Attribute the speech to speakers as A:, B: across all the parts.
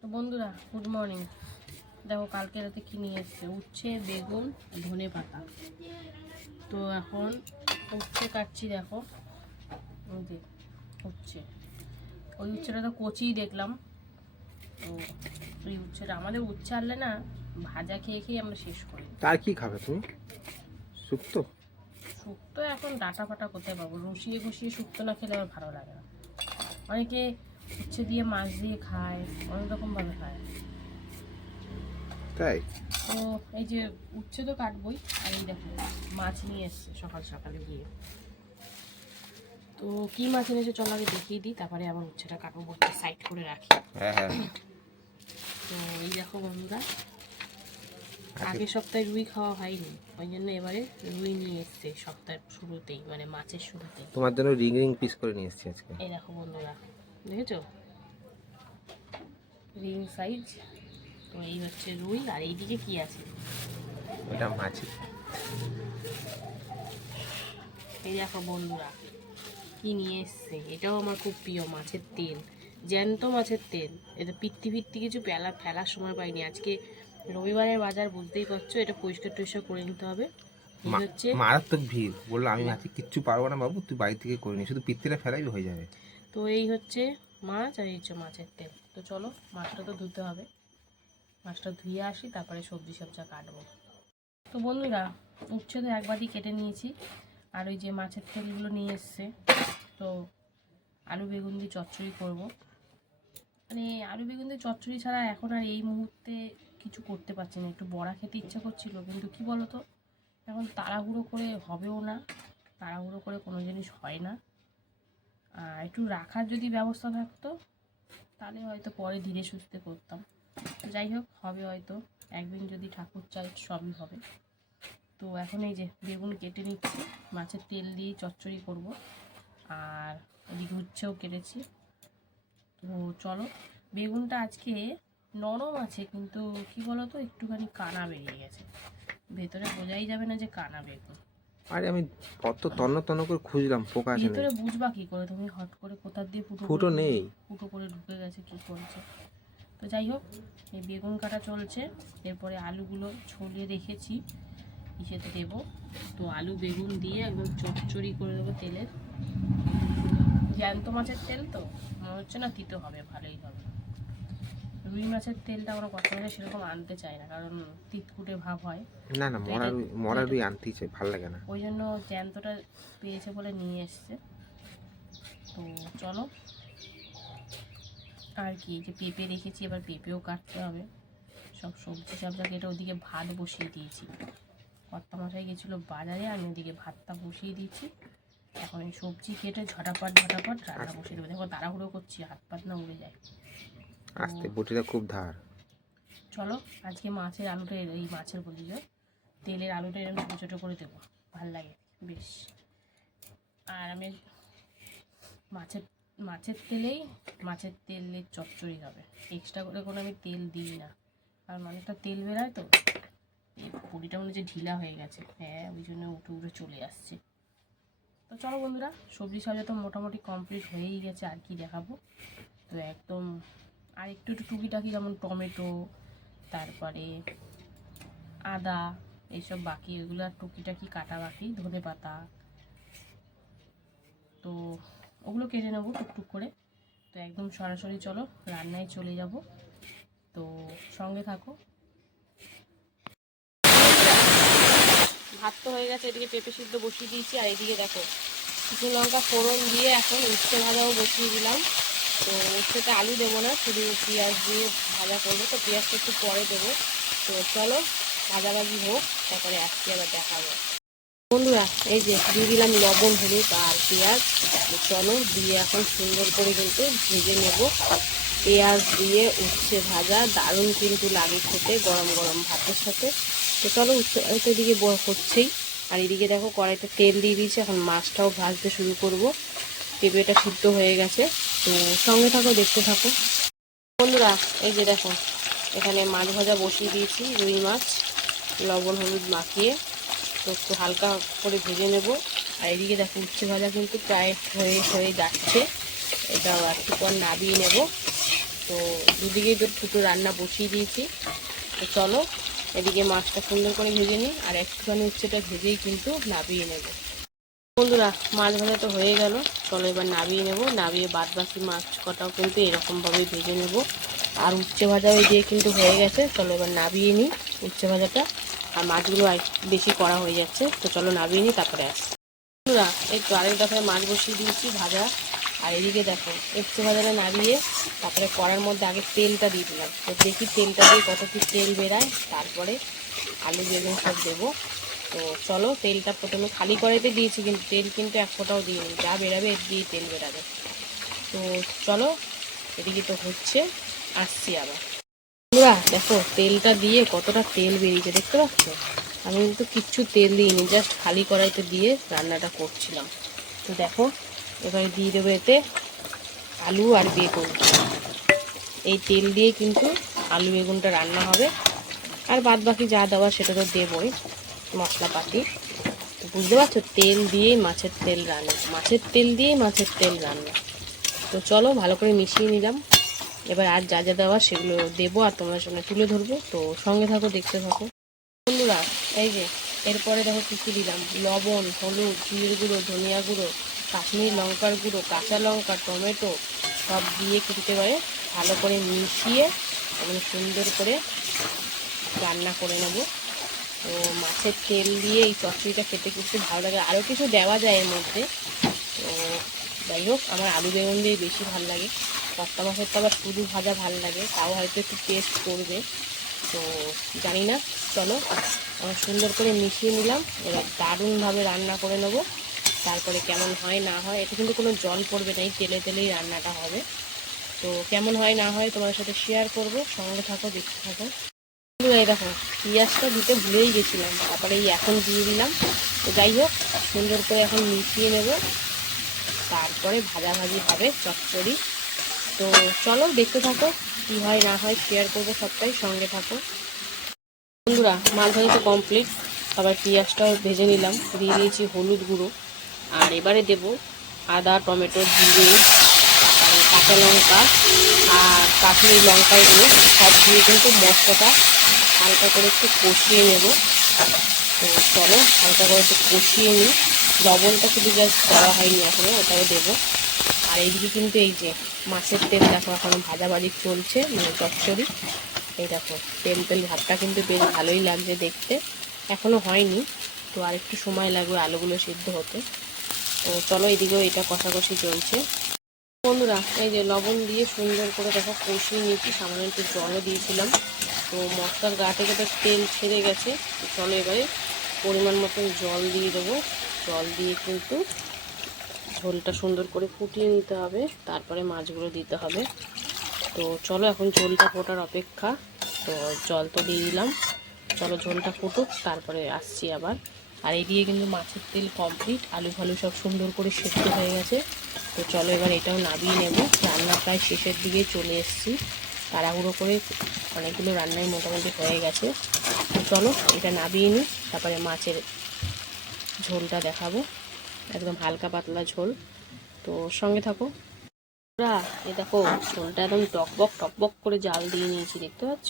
A: তো বন্ধুরা good morning দেখো কালকে রাতে কি নিয়ে এসছে? উচ্ছে বেগুন ধনে পাতা। তো এখন উচ্ছে কাটছি দেখো। ওই যে উচ্ছে। ওই উচ্ছেটা তো কচি দেখলাম। তো ওই উচ্ছেটা আমাদের উচ্ছে আনলে না ভাজা খেয়ে খেয়ে আমরা শেষ করি।
B: তার কি খাবে তুমি? শুক্তো
A: শুক্তো এখন ডাটা ফাটা কোথায় পাবো? রসিয়ে ঘষিয়ে শুক্তো না খেলে আমার ভালো লাগে না। অনেকে উচ্ছে দিয়ে মাছ দিয়ে খায় অনেক রকমভাবে খায়।
B: তাই?
A: তো এই যে উচ্ছে তো কাটবই আর এই দেখো মাছ নিয়ে এসছে সকাল সকালে গিয়ে। তো কি মাছ এনেছে চল আগে দেখিয়ে দিই তারপরে আবার উচ্ছেটা কাটবো বলতে সাইড করে রাখি।
B: হ্যাঁ হ্যাঁ।
A: তো এই দেখো বন্ধুরা আগের সপ্তাহে রুই খাওয়া হয়নি ওই জন্য এবারে রুই নিয়ে এসছে সপ্তাহের শুরুতেই মানে মাছের শুরুতেই।
B: তোমার জন্য রিং রিং পিস করে নিয়ে এসেছি আজকে।
A: এই দেখো বন্ধুরা দেখেছ রিং সাইজ তো এই হচ্ছে রুই আর এইদিকে কি আছে?
B: ওটা মাছি।
A: এই দেখো বন্ধুরা কি নিয়ে এসছে? এটাও আমার খুব প্রিয় মাছের তেল জ্যান্ত মাছের তেল। এটা পিত্তি পিত্তি কিছু পেলা ফেলার সময় পাইনি। আজকে রবিবারের বাজার বুঝতেই পারছ এটা পরিষ্কার টরিষ্কার করে নিতে হবে।
B: মারাত্মক ভিড়। বলল আমি মাছি কিচ্ছু পারব না বাবু তুই বাড়ি থেকে করে নি। শুধু পিত্তিটা ফেলাই হয়ে যাবে।
A: তো এই হচ্ছে মাছ আর এই হচ্ছে মাছের তেল। তো চলো মাছটা তো ধুতে হবে। মাছটা ধুয়ে আসি, তারপরে সবজি সবজা কাটবো। তো বন্ধুরা উচ্ছে তো একবারই কেটে নিয়েছি। আর ওই যে মাছের তেলগুলো নিয়ে এসছে, তো আলু বেগুন দিয়ে চচ্চড়ি করব। মানে আলু বেগুন দিয়ে চচ্চড়ি ছাড়া এখন আর এই মুহূর্তে কিছু করতে পারছি না। একটু বড়া খেতে ইচ্ছা করছিল, কিন্তু কি বলো তো এখন তাড়াহুড়ো করে হবেও না, তাড়াহুড়ো করে কোনো জিনিস হয় না। একটু রাখার যদি ব্যবস্থা থাকতো, তাহলে হয়তো পরে ধীরে সুস্থে করতাম। যাই হোক, হবে হয়তো। একদিন যদি ঠাকুর চাই সবই হবে। তো এখন এই যে বেগুন কেটে নিচ্ছি, মাছের তেল দিয়ে চচ্চড়ি করব। আর ওদিকে উচ্ছেও কেটেছি। তো চলো, বেগুনটা আজকে নরম আছে, কিন্তু কি বলো তো একটুখানি কানা বেরিয়ে গেছে। ভেতরে বোঝাই যাবে না যে কানা বেগুন।
B: আরে আমি কত তন্ন তন্ন করে খুঁজলাম পোকা আছে
A: ভেতরে বুঝবা কি করে তুমি? হট করে কোথা দিয়ে ফুটো
B: ফুটো নেই।
A: ফুটো করে ঢুকে গেছে কি করছে? তো যাই হোক এই বেগুন কাটা চলছে। এরপরে আলুগুলো ছড়িয়ে রেখেছি ইসেতে দেবো। তো আলু বেগুন দিয়ে একদম চচ্চড়ি করে দেবো তেলের। জ্যান্ত মাছের তেল তো? মনে হচ্ছে না তিতো হবে ভালোই হবে। রুই মাছের তেলটা আমরা কখনো সেরকম আনতে চাই না কারণ তিতকুটে ভাব হয়।
B: না না মরা রুই মরা রুই আনতেই চাই ভালো লাগে না।
A: ওই জন্য জ্যান্তটা পেয়েছে বলে নিয়ে এসছে। তো চলো আর কি যে পেঁপে রেখেছি এবার পেঁপেও কাটতে হবে। সব সবজি সবজা কেটে ওদিকে ভাত বসিয়ে দিয়েছি। কর্তা মশাই গেছিল বাজারে আমি ওদিকে ভাতটা বসিয়ে দিয়েছি। এখন সবজি কেটে ঝটাপট ঝটাপট রান্না বসিয়ে দেবো। দেখো তাড়াহুড়ো করছি হাত পাত না উড়ে যায়।
B: আস্তে বটিটা খুব ধার।
A: চলো, আজকে মাছের আলুটা এই মাছের বলি তেলের আলুটা এরকম ছোটো ছোটো করে দেবো, ভালো লাগে, বেশ। আর আমি মাছের মাছের তেলেই, মাছের তেলের চচ্চড়ি হবে এক্সট্রা করে কোনো আমি তেল দিই না। কারণ অনেকটা তেল বেরোয় তো পুরিটা মনে হচ্ছে ঢিলা হয়ে গেছে। হ্যাঁ ওই জন্য উঠে উঠে চলে আসছে। তো চলো বন্ধুরা, সবজি সাজা তো মোটামুটি কমপ্লিট হয়েই গেছে, আর কি দেখাবো? তো একদম আর একটু একটু টুকিটাকি যেমন টমেটো, তারপরে আদা, এইসব বাকি, এগুলো আর টুকিটাকি কাটা বাকি, ধনে পাতা। তো ওগুলো কেটে নেব টুকটুক করে। তো একদম সরাসরি চলো, রান্নায় চলে যাব। তো সঙ্গে থাকো। ভাত তো হয়ে গেছে, এদিকে পেঁপে সিদ্ধ বসিয়ে দিয়েছি, আর এদিকে দেখো শুকনো লঙ্কা ফোড়ন দিয়ে এখন উচ্ছে ভাজাও বসিয়ে দিলাম। তো উচ্ছেতে আলু দেবো না, শুধু পেঁয়াজ দিয়ে ভাজা করব। তো পেঁয়াজটা একটু পরে দেবো। তো চলো, ভাজাভাজি হোক, তারপরে আজকে আবার দেখাবো। বন্ধুরা, এই যে দিয়ে দিলাম লবণ, হলুদ আর পেঁয়াজ। চলো, দিয়ে এখন সুন্দর করে কিন্তু ভেজে নেব। পেঁয়াজ দিয়ে উচ্ছে ভাজা, দারুণ কিন্তু লাগে খেতে, গরম গরম ভাতের সাথে। তো চলো, উচ্ছে তো এদিকে হচ্ছেই। আর এদিকে দেখো, কড়াইতে তেল দিয়ে দিয়েছি। এখন মাছটাও ভাজতে শুরু করব। পেঁপেটা সিদ্ধ হয়ে গেছে। তো সঙ্গে থাকো, দেখতে থাকো। বন্ধুরা, এই যে দেখো, এখানে মাছ ভাজা বসিয়ে দিয়েছি, রুই মাছ, লবণ, হলুদ মাখিয়ে। তো একটু হালকা করে ভেজে নেব। আর এদিকে দেখো, উচ্ছে ভাজা কিন্তু প্রায় হয়ে হয়ে যাচ্ছে। এটা একটু পর নাবিয়ে নেব। তো দুদিকেই তো দুটো রান্না বসিয়ে দিয়েছি। তো চলো, এদিকে মাছটা সুন্দর করে ভেজে নিই। আর একটুখানি উচ্ছেটা ভেজেই কিন্তু নাবিয়ে নেব। বন্ধুরা, মাছ ভাজা তো হয়ে গেল। চলো এবার নাবিয়ে নেব। নাবিয়ে বাদ বাকি মাছ কটাও কিন্তু এরকমভাবে ভেজে নেব। আর উচ্ছে ভাজা ওই দিয়ে কিন্তু হয়ে গেছে। চলো এবার নাবিয়ে নিই উচ্ছে ভাজাটা। আর মাছগুলো বেশি করা হয়ে যাচ্ছে। তো চলো নাবিয়ে নিই, তারপরে আসি বন্ধুরা, এই আরেক দফায় মাছ বসিয়ে দিয়েছি ভাজা। আর এদিকে দেখো, উচ্ছে ভাজাটা নাবিয়ে তারপরে কড়ার মধ্যে আগে তেলটা দিয়ে দিলাম। তো দেখি তেলটা দিয়ে কত কি তেল বেরায়। তারপরে আলু বেগুন সব দেবো। তো চলো তেলটা প্রথমে খালি কড়াইতে দিয়েছি, কিন্তু তেল কিন্তু এক ফোঁটাও দিইনি। যা বেরাবে, এর দিয়ে তেল বেরাবে। তো চলো, এদিকে তো হচ্ছে, আসছি আবার। বন্ধুরা, দেখো, তেলটা দিয়ে কতটা তেল বেরিয়েছে, দেখতে পাচ্ছ? আমি কিন্তু কিচ্ছু তেল দিইনি জাস্ট খালি কড়াইতে দিয়ে রান্নাটা করছিলাম। তো দেখো, এবারে দিয়ে দেবো এতে আলু আর বেগুন। এই তেল দিয়ে কিন্তু আলু বেগুনটা রান্না হবে। আর বাদ বাকি যা দেওয়া সেটা তো দেবই। মশলাপাতি। বুঝতে পারছ, তেল দিয়েই মাছের তেল রান্না। মাছের তেল দিয়েই মাছের তেল রান্না। তো চলো, ভালো করে মিশিয়ে নিলাম। এবার আর যা যা দেওয়া সেগুলো দেবো আর তোমার সামনে তুলে ধরবো। তো সঙ্গে থাকো, দেখতে থাকো। বন্ধুরা, এই যে, এরপরে দেখো কী কী দিলাম। লবণ, হলুদ জিরে গুঁড়ো, ধনিয়া গুঁড়ো, কাশ্মীরি লঙ্কার গুঁড়ো, কাঁচা লঙ্কা, টমেটো সব দিয়ে কিন্তু এবারে ভালো করে মিশিয়ে এবং সুন্দর করে রান্না করে নেব। তো মাছের তেল দিয়ে এই চচ্চড়িটা খেতে কিন্তু ভালো লাগে। আরও কিছু দেওয়া যায় এর মধ্যে। তো যাই হোক, আমার আলু বেগুন দিয়ে বেশি ভালো লাগে। কর্তা মাছের তো আবার শুধু ভাজা ভালো লাগে, তাও হয়তো একটু টেস্ট করবে। তো জানি না, চলো সুন্দর করে মিশিয়ে নিলাম। এবার দারুণভাবে রান্না করে নেব। তারপরে কেমন হয়, না হয় এটা কিন্তু কোনো জল পড়বে না, এই তেলে তেলেই রান্নাটা হবে। তো কেমন হয়, না হয় তোমার সাথে শেয়ার করব। সঙ্গে থাকো, দেখতে থাকো। এই দেখো, পেঁয়াজটা দিতে ভুলেই গেছিলাম। তারপরে এই এখন দিয়ে দিলাম। তো যাই হোক, সুন্দর করে এখন মিশিয়ে নেব। তারপরে ভাজাভাজি হবে চচ্চড়ি। তো চলো, দেখতে থাকো, কি হয় না হয় শেয়ার করব সবটাই, সঙ্গে থাকো। বন্ধুরা মাছ তো কমপ্লিট আবার পেঁয়াজটাও ভেজে নিলাম। দিয়ে দিয়েছি হলুদ গুঁড়ো। আর এবারে দেব আদা, টমেটো, জিরে কাঁচা লঙ্কা, আর কাশ্মীরি লঙ্কার গুঁড়ো। সব দিয়ে কিন্তু মশলাটা হালকা করে একটু কষিয়ে নেব। তো চলো, হালকা করে একটু কষিয়ে নিই। লবণটা শুধু জাস্ট করা হয়নি এখনও, ওটাও দেবো। আর এইদিকে কিন্তু এই যে মাছের তেল, দেখো এখনও ভাজাভাজি চলছে মানে চচ্চড়ি। এই দেখো, তেল তেল ভাতটা কিন্তু বেশ ভালোই লাগছে দেখতে। এখনও হয়নি, তো আর একটু সময় লাগবে আলুগুলো সিদ্ধ হতে। তো চলো, এদিকেও এটা কষাকষি চলছে। বন্ধুরা, এই যে লবণ দিয়ে সুন্দর করে দেখো কষিয়ে নিয়েছি, সামান্য একটু জলও দিয়েছিলাম। তো মশলার গা থেকে তো তেল ছেড়ে গেছে চলো এবারে পরিমাণ মতন জল দিয়ে দেবো। জল দিয়ে কিন্তু ঝোলটা সুন্দর করে ফুটিয়ে নিতে হবে, তারপরে মাছগুলো দিতে হবে। তো চলো এখন ঝোলটা ফোটার অপেক্ষা, তো জল তো দিয়ে দিলাম। চলো ঝোলটা ফুটুক, তারপরে আসছি আবার। আর এদিকে কিন্তু মাছের তেল কমপ্লিট আলু ফালু সব সুন্দর করে সেদ্ধ হয়ে গেছে। তো চলো এবার এটাও নাবিয়ে নেব। রান্না প্রায় শেষের দিকে চলে এসেছি। তাড়াহুড়ো করে অনেকগুলো রান্নাই মোটামুটি হয়ে গেছে। চলো, এটা নাবিয়ে নিই, তারপরে মাছের ঝোলটা দেখাবো। একদম হালকা পাতলা ঝোল। তো সঙ্গে থাকো। এই দেখো, ঝোলটা একদম টকবক টকবক করে জাল দিয়ে নিয়েছি, দেখতে পাচ্ছ?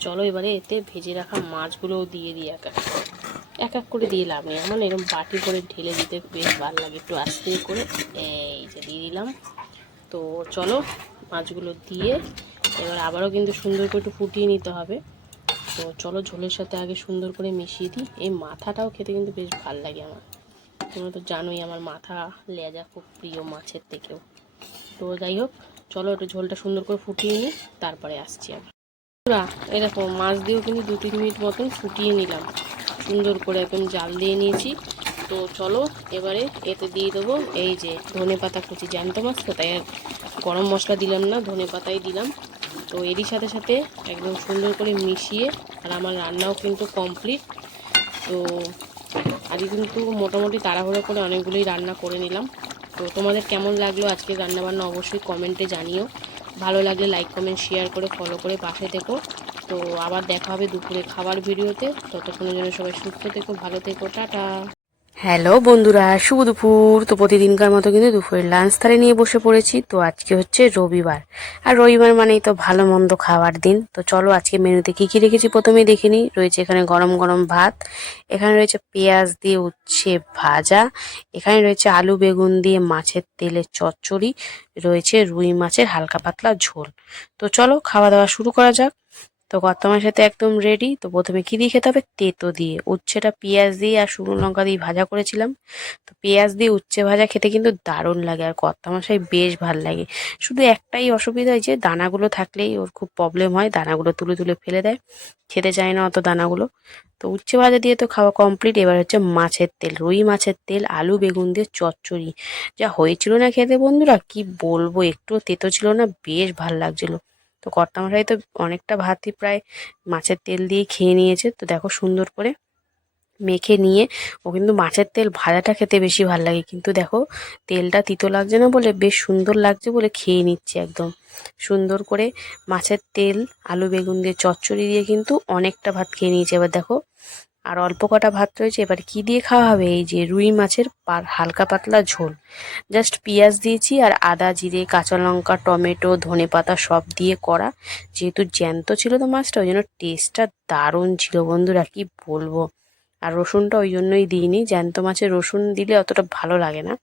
A: চলো এবারে এতে ভেজে রাখা মাছগুলোও দিয়ে দিই এক। এক। এক করে দিয়ে লাভ নেই। আমার এরকম বাটি করে ঢেলে দিতে বেশ ভালো লাগে, একটু আস্তে করে। এই যে দিয়ে দিলাম। তো চলো, মাছগুলো দিয়ে এবার আবারও কিন্তু সুন্দর করে একটু ফুটিয়ে নিতে হবে। তো চলো ঝোলের সাথে আগে সুন্দর করে মিশিয়ে দিই। এই মাথাটাও খেতে কিন্তু বেশ ভালো লাগে আমার। তোমরা তো জানোই আমার মাথা লেজা খুব প্রিয় মাছের থেকেও। তো যাই হোক, চলো একটু ঝোলটা সুন্দর করে ফুটিয়ে নিই, তারপরে আসছি এই দেখো, মাছ দিয়েও কিন্তু দু তিন মিনিট মতন ফুটিয়ে নিলাম। সুন্দর করে একদম জাল দিয়ে নিয়েছি। তো চলো, এবারে এতে দিয়ে দেবো এই যে ধনে পাতা কুচি জ্যান্ত মাছ? তো তাই গরম মশলা দিলাম না ধনে পাতাই দিলাম। তো এরই সাথে সাথে একদম সুন্দর করে মিশিয়ে আর আমার রান্নাও কিন্তু কমপ্লিট তো আজকে কিন্তু মোটামুটি তাড়াহুড়ো করে অনেকগুলোই রান্না করে নিলাম। তো তোমাদের কেমন লাগল আজকে রান্নাবান্না অবশ্যই কমেন্টে জানিও। ভালো লাগলে লাইক কমেন্ট শেয়ার করে ফলো করে পাশে থেকো। তো আবার দেখা হবে দুপুরে খাবার ভিডিওতে। ততক্ষণের জন্য সবাই সুস্থ থেকো, ভালো থেকো, টাটা।
C: হ্যালো বন্ধুরা, শুভ দুপুর। তো প্রতিদিনকার মতো কিন্তু দুপুরের লাঞ্চ থালে নিয়ে বসে পড়েছি। তো আজকে হচ্ছে রবিবার। আর রবিবার মানেই তো ভালো মন্দ খাওয়ার দিন। তো চলো আজকে মেনুতে কী কী রেখেছি প্রথমেই দেখে নিই। রয়েছে এখানে গরম গরম ভাত, এখানে রয়েছে পেঁয়াজ দিয়ে উচ্ছে ভাজা, এখানে রয়েছে আলু বেগুন দিয়ে মাছের তেলের চচ্চড়ি, রয়েছে রুই মাছের হালকা পাতলা ঝোল। তো চলো খাওয়া দাওয়া শুরু করা যাক। তো কর্তমার সাথে একদম রেডি তো প্রথমে কি দিয়ে খেতে হবে? তেতো দিয়ে। উচ্ছেটা পেঁয়াজ দিয়ে আর শুকনো লঙ্কা দিয়ে ভাজা করেছিলাম। তো পেঁয়াজ দিয়ে উচ্ছে ভাজা খেতে কিন্তু দারুণ লাগে আর কর্তামশাই বেশ ভালো লাগে। শুধু একটাই অসুবিধা হয় যে দানাগুলো থাকলেই ওর খুব প্রবলেম হয়, দানাগুলো তুলে তুলে ফেলে দেয়। খেতে চায় না অত দানাগুলো। তো উচ্ছে ভাজা দিয়ে তো খাওয়া কমপ্লিট এবার হচ্ছে মাছের তেল, রুই মাছের তেল, আলু, বেগুন দিয়ে চচ্চড়ি। যা হয়েছিল না খেতে বন্ধুরা, কি বলব? একটু তেতো ছিল না, বেশ ভালো লাগছিল। তো কর্তামশাই তো অনেকটা ভাতই প্রায় মাছের তেল দিয়ে খেয়ে নিয়েছে। তো দেখো সুন্দর করে মেখে নিয়ে ও কিন্তু মাছের তেল ভাজাটা খেতে বেশি ভালো লাগে। কিন্তু দেখো তেলটা তিতো লাগছে না বলে, বেশ সুন্দর লাগছে বলে খেয়ে নিচ্ছে একদম। সুন্দর করে মাছের তেল, আলু বেগুন দিয়ে চচ্চড়ি দিয়ে কিন্তু অনেকটা ভাত খেয়ে নিয়েছে। এবার দেখো আর অল্প কটা ভাত রয়েছে, এবার কি দিয়ে খাওয়া হবে? এই যে রুই মাছের পা- হালকা পাতলা ঝোল। জাস্ট পেঁয়াজ দিয়েছি আর আদা, জিরে, কাঁচা লঙ্কা, টমেটো, ধনে পাতা সব দিয়ে করা যেহেতু জ্যান্ত ছিল তো মাছটা, ওই জন্য টেস্টটা দারুণ ছিল বন্ধুরা, কি বলব? আর রসুনটা ওই জন্যই দিইনি, জ্যান্ত মাছে রসুন দিলে অতটা ভালো লাগে না।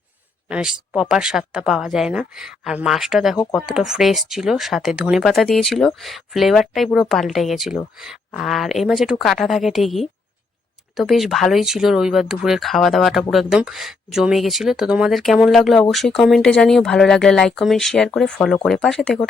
C: মানে পপার স্বাদটা পাওয়া যায় না। আর মাছটা দেখো কতটা ফ্রেশ ছিল, সাথে ধনে পাতা দিয়েছিল ফ্লেভারটাই পুরো পাল্টে গেছিল। আর এই মাছ একটু কাটা থাকে ঠিকই তো বেশ ভালোই ছিল রবিবার দুপুরের খাওয়া দাওয়াটা পুরো একদম জমে গেছিল। তো তোমাদের কেমন লাগল অবশ্যই কমেন্টে জানিও। ভালো লাগলে লাইক কমেন্ট শেয়ার করে ফলো করে পাশে থেকোটা